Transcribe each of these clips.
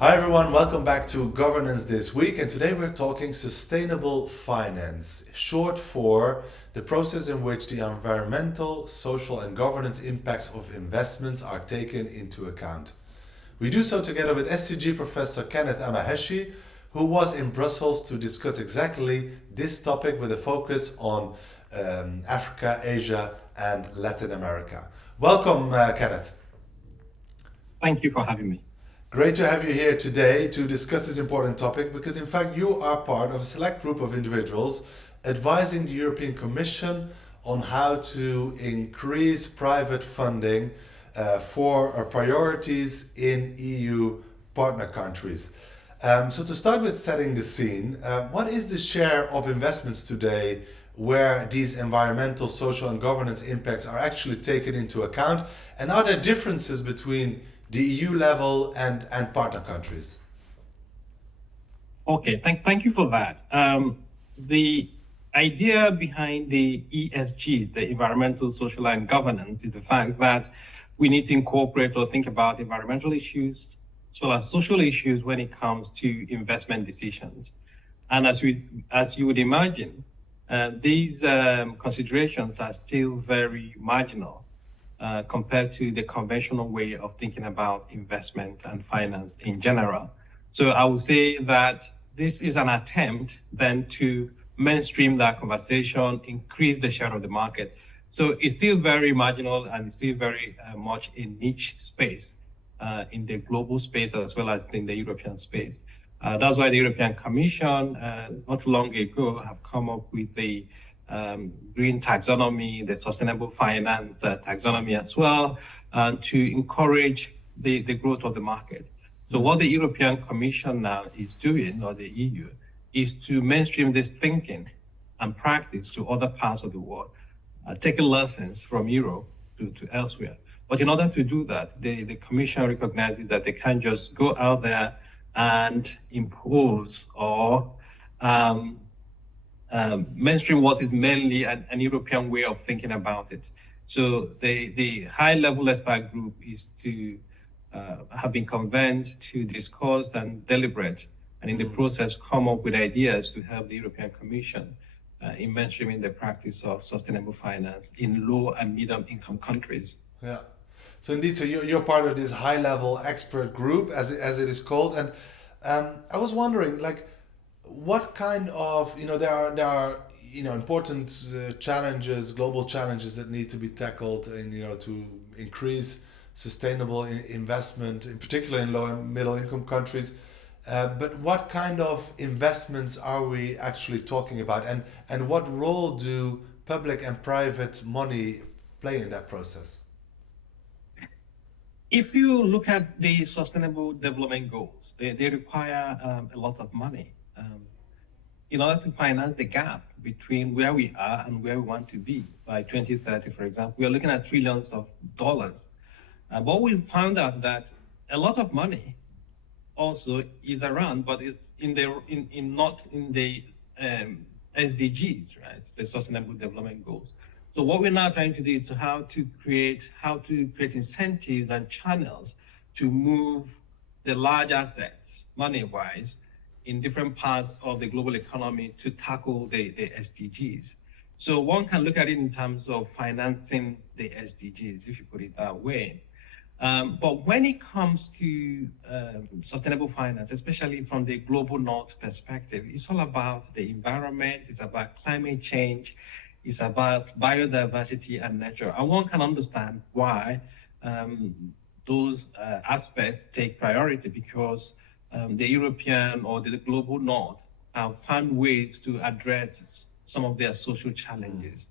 Hi everyone, welcome back to Governance This Week, and today we're talking sustainable finance, short for the process in which the environmental, social and governance impacts of investments are taken into account. We do so together with STG Professor Kenneth Amaeshi, who was in Brussels to discuss exactly this topic with a focus on Africa, Asia and Latin America. Welcome, Kenneth. Thank you for having me. Great to have you here today to discuss this important topic because, in fact, you are part of a select group of individuals advising the European Commission on how to increase private funding for priorities in EU partner countries. So, to start with setting the scene, what is the share of investments today where these environmental, social, and governance impacts are actually taken into account? And are there differences between the EU level and partner countries? Okay, thank you for that. The idea behind the ESGs, the environmental, social, and governance, is the fact that we need to incorporate or think about environmental issues as well as social issues when it comes to investment decisions. And as you would imagine, these considerations are still very marginal compared to the conventional way of thinking about investment and finance in general. So I would say that this is an attempt then to mainstream that conversation, increase the share of the market. So it's still very marginal and it's still very much a niche space in the global space as well as in the European space. That's why the European Commission, not long ago, have come up with the green taxonomy, the sustainable finance taxonomy as well, to encourage the growth of the market. So what the European Commission now is doing, or the EU, is to mainstream this thinking and practice to other parts of the world, taking lessons from Europe to elsewhere. But in order to do that, the Commission recognizes that they can't just go out there and impose or mainstream what is mainly an European way of thinking about it. So the high-level expert group is to have been convened to discuss and deliberate, and in the process come up with ideas to help the European Commission in mainstreaming the practice of sustainable finance in low and medium income countries. Yeah. So indeed, so you're part of this high-level expert group, as it is called, and I was wondering, like, what kind of there are important challenges, global challenges that need to be tackled, and to increase sustainable investment, in particular in low and middle income countries. But what kind of investments are we actually talking about, and what role do public and private money play in that process? If you look at the Sustainable Development Goals, they require a lot of money in order to finance the gap between where we are and where we want to be by 2030, for example. We are looking at trillions of dollars. But we found out that a lot of money also is around, but it's not in the SDGs, right? The Sustainable Development Goals. So what we're now trying to do is how to create incentives and channels to move the large assets, money-wise, in different parts of the global economy to tackle the SDGs. So one can look at it in terms of financing the SDGs, if you put it that way. But when it comes to sustainable finance, especially from the global north perspective, it's all about the environment, it's about climate change, it's about biodiversity and nature. And one can understand why those aspects take priority, because the European or the global north have found ways to address some of their social challenges.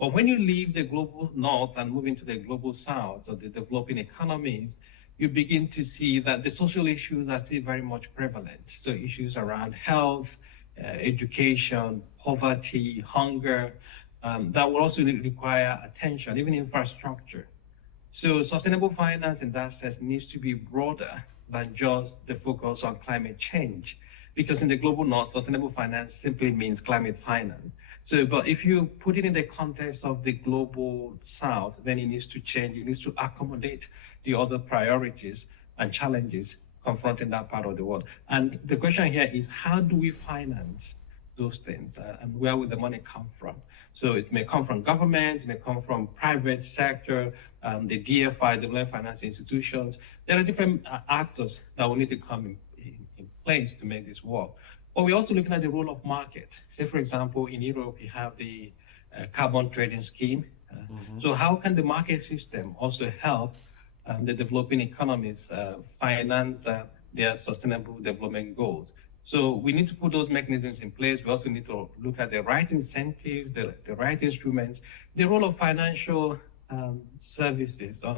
But when you leave the global north and move into the global south or the developing economies, you begin to see that the social issues are still very much prevalent. So issues around health, education, poverty, hunger, that will also require attention, even infrastructure. So sustainable finance in that sense needs to be broader than just the focus on climate change, because in the global north, sustainable finance simply means climate finance. So, but if you put it in the context of the global south, then it needs to change. It needs to accommodate the other priorities and challenges confronting that part of the world. And the question here is, how do we finance those things, and where will the money come from? So it may come from governments, it may come from private sector, the DFI, development finance institutions. There are different actors that will need to come in place to make this work. But we're also looking at the role of market. Say, for example, in Europe, you have the carbon trading scheme. So how can the market system also help the developing economies finance their sustainable development goals? So we need to put those mechanisms in place. We also need to look at the right incentives, the right instruments, the role of financial services, or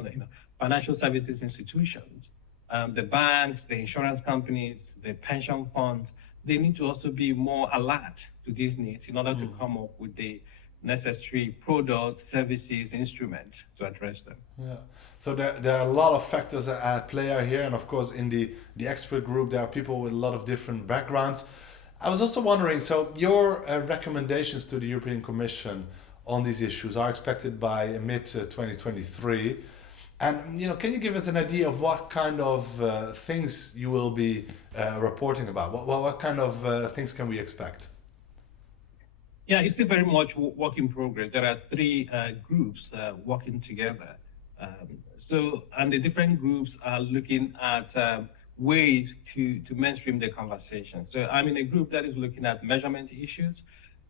financial services institutions, the banks, the insurance companies, the pension funds. They need to also be more alert to these needs in order to come up with the necessary products, services, instruments to address them. Yeah. So there are a lot of factors at play here, and of course in the expert group there are people with a lot of different backgrounds. I was also wondering, so your recommendations to the European Commission on these issues are expected by mid 2023, and can you give us an idea of what kind of things you will be reporting about? What kind of things can we expect? Yeah, it's still very much work in progress. There are three groups working together. And the different groups are looking at ways to mainstream the conversation. So I'm in a group that is looking at measurement issues.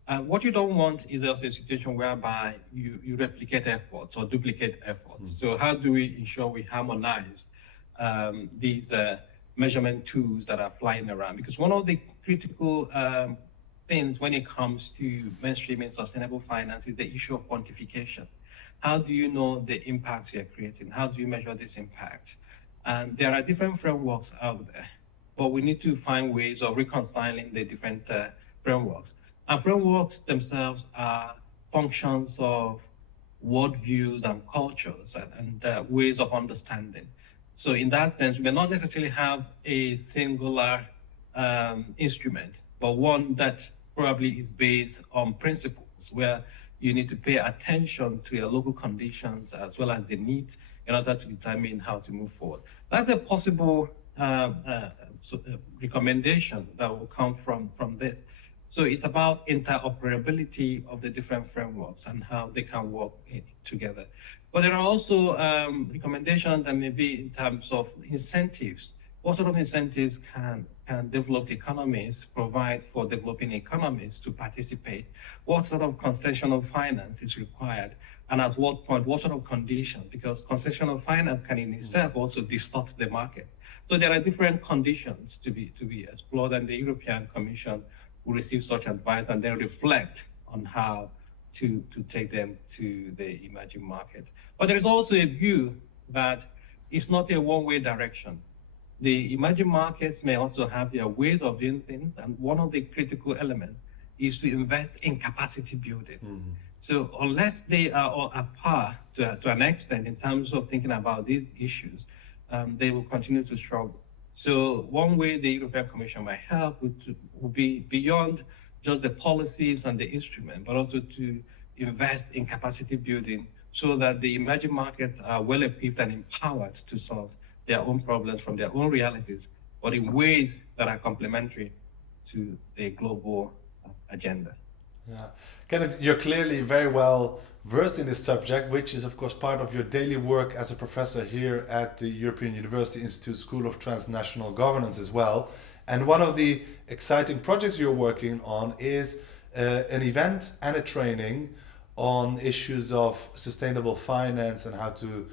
What you don't want is also a situation whereby you replicate efforts or duplicate efforts. So how do we ensure we harmonize these measurement tools that are flying around? Because one of the critical things when it comes to mainstreaming sustainable finance is the issue of quantification. How do you know the impacts you're creating? How do you measure this impact? And there are different frameworks out there, but we need to find ways of reconciling the different frameworks. And frameworks themselves are functions of worldviews and cultures and ways of understanding. So in that sense, we may not necessarily have a singular instrument, but one that probably is based on principles where you need to pay attention to your local conditions as well as the needs in order to determine how to move forward. That's a possible recommendation that will come from this. So it's about interoperability of the different frameworks and how they can work together. But there are also recommendations that may be in terms of incentives. What sort of incentives can developed economies provide for developing economies to participate? What sort of concessional finance is required? And at what point, what sort of conditions? Because concessional finance can in itself also distort the market. So there are different conditions to be explored, and the European Commission will receive such advice and then reflect on how to take them to the emerging market. But there is also a view that it's not a one-way direction. The emerging markets may also have their ways of doing things, and one of the critical elements is to invest in capacity building. So unless they are all at par to an extent in terms of thinking about these issues, they will continue to struggle. So one way the European Commission might help would be beyond just the policies and the instrument, but also to invest in capacity building so that the emerging markets are well equipped and empowered to solve their own problems from their own realities, but in ways that are complementary to the global agenda. Yeah, Kenneth, you're clearly very well versed in this subject, which is of course part of your daily work as a professor here at the European University Institute School of Transnational Governance as well. And one of the exciting projects you're working on is an event and a training on issues of sustainable finance and how to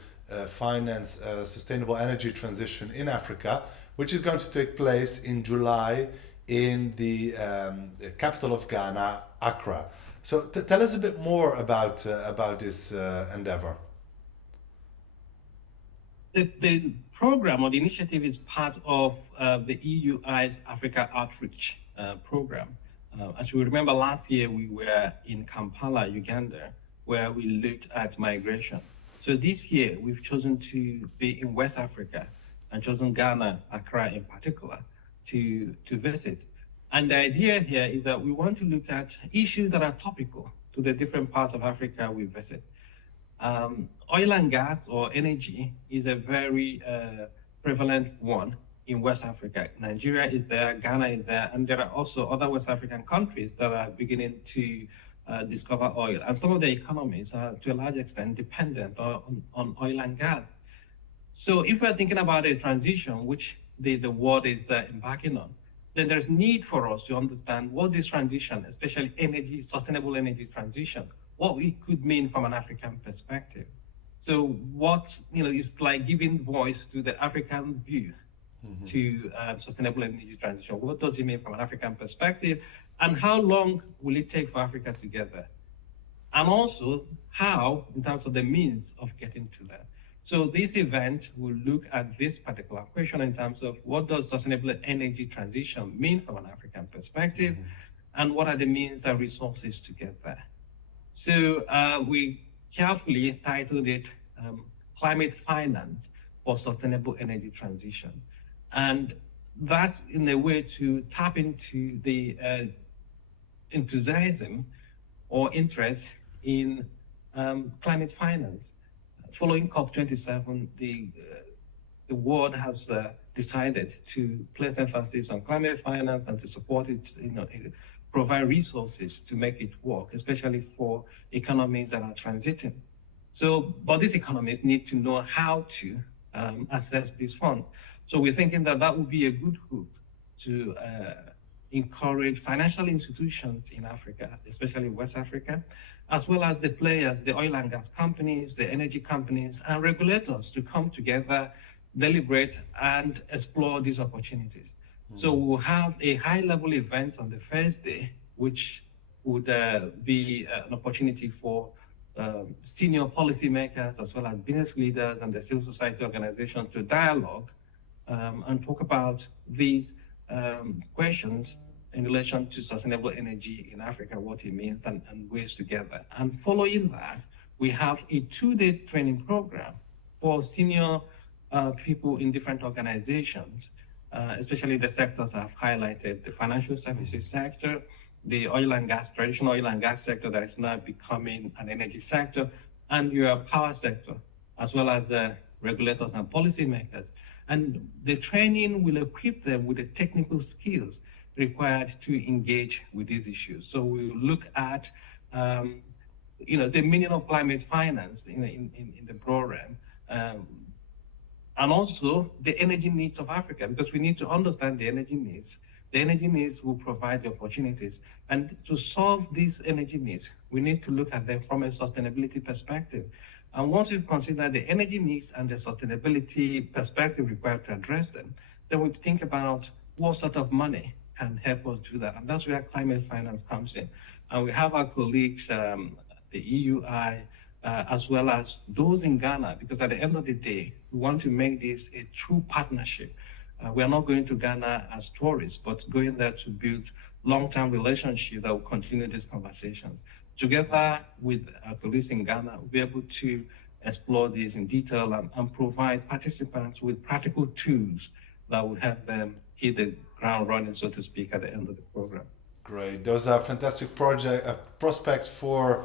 finance sustainable energy transition in Africa, which is going to take place in July in the capital of Ghana, Accra. So tell us a bit more about this endeavor. The program or the initiative is part of the EUI's Africa Outreach program. As you remember, last year we were in Kampala, Uganda, where we looked at migration. So this year we've chosen to be in West Africa and chosen Ghana, Accra in particular, to visit. And the idea here is that we want to look at issues that are topical to the different parts of Africa we visit. Oil and gas or energy is a very prevalent one in West Africa. Nigeria is there, Ghana is there, and there are also other West African countries that are beginning to discover oil. And some of the economies are to a large extent dependent on oil and gas. So if we're thinking about a transition, which the world is embarking on, then there's need for us to understand what this transition, especially energy, sustainable energy transition, what it could mean from an African perspective. So what, it's like giving voice to the African view to sustainable energy transition. What does it mean from an African perspective? And how long will it take for Africa to get there? And also how, in terms of the means of getting to that. So this event will look at this particular question in terms of what does sustainable energy transition mean from an African perspective, and what are the means and resources to get there. So we carefully titled it Climate Finance for Sustainable Energy Transition. And that's in a way to tap into the enthusiasm or interest in climate finance. Following COP27, the world has decided to place emphasis on climate finance and to support it, provide resources to make it work, especially for economies that are transiting. So, but these economies need to know how to access this fund. So we're thinking that that would be a good hook to encourage financial institutions in Africa, especially West Africa, as well as the players, the oil and gas companies, the energy companies, and regulators to come together, deliberate, and explore these opportunities. So we'll have a high-level event on the first day, which would be an opportunity for senior policymakers, as well as business leaders and the civil society organizations to dialogue and talk about these questions in relation to sustainable energy in Africa, what it means, and ways to get there. And following that, we have a 2-day training program for senior people in different organizations, especially the sectors I've highlighted, the financial services sector, the oil and gas, traditional oil and gas sector that is now becoming an energy sector, and your power sector, as well as the regulators and policymakers. And the training will equip them with the technical skills required to engage with these issues. So we'll look at, the meaning of climate finance in the program, and also the energy needs of Africa, because we need to understand the energy needs. The energy needs will provide the opportunities. And to solve these energy needs, we need to look at them from a sustainability perspective. And once we've considered the energy needs and the sustainability perspective required to address them, then we think about what sort of money can help us do that. And that's where climate finance comes in. And we have our colleagues, the EUI, as well as those in Ghana, because at the end of the day, we want to make this a true partnership. We are not going to Ghana as tourists, but going there to build long-term relationships that will continue these conversations. Together with our colleagues in Ghana, we'll be able to explore this in detail and provide participants with practical tools that will help them hit the ground running, so to speak, at the end of the program. Great. Those are fantastic prospects for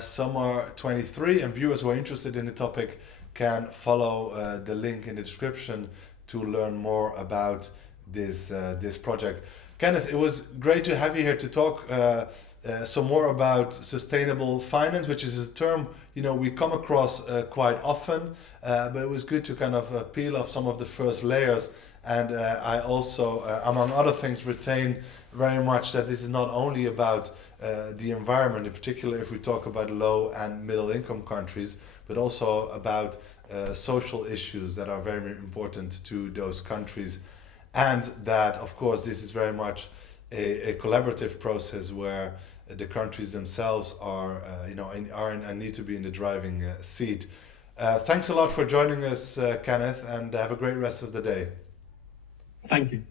summer 23, and viewers who are interested in the topic can follow the link in the description to learn more about this project. Kenneth, it was great to have you here to talk some more about sustainable finance, which is a term we come across quite often, but it was good to kind of peel off some of the first layers. And I also, among other things, retain very much that this is not only about the environment, in particular if we talk about low and middle income countries, but also about social issues that are very important to those countries. And that, of course, this is very much a collaborative process where the countries themselves are, and need to be in the driving seat. Thanks a lot for joining us, Kenneth, and have a great rest of the day. Thank you.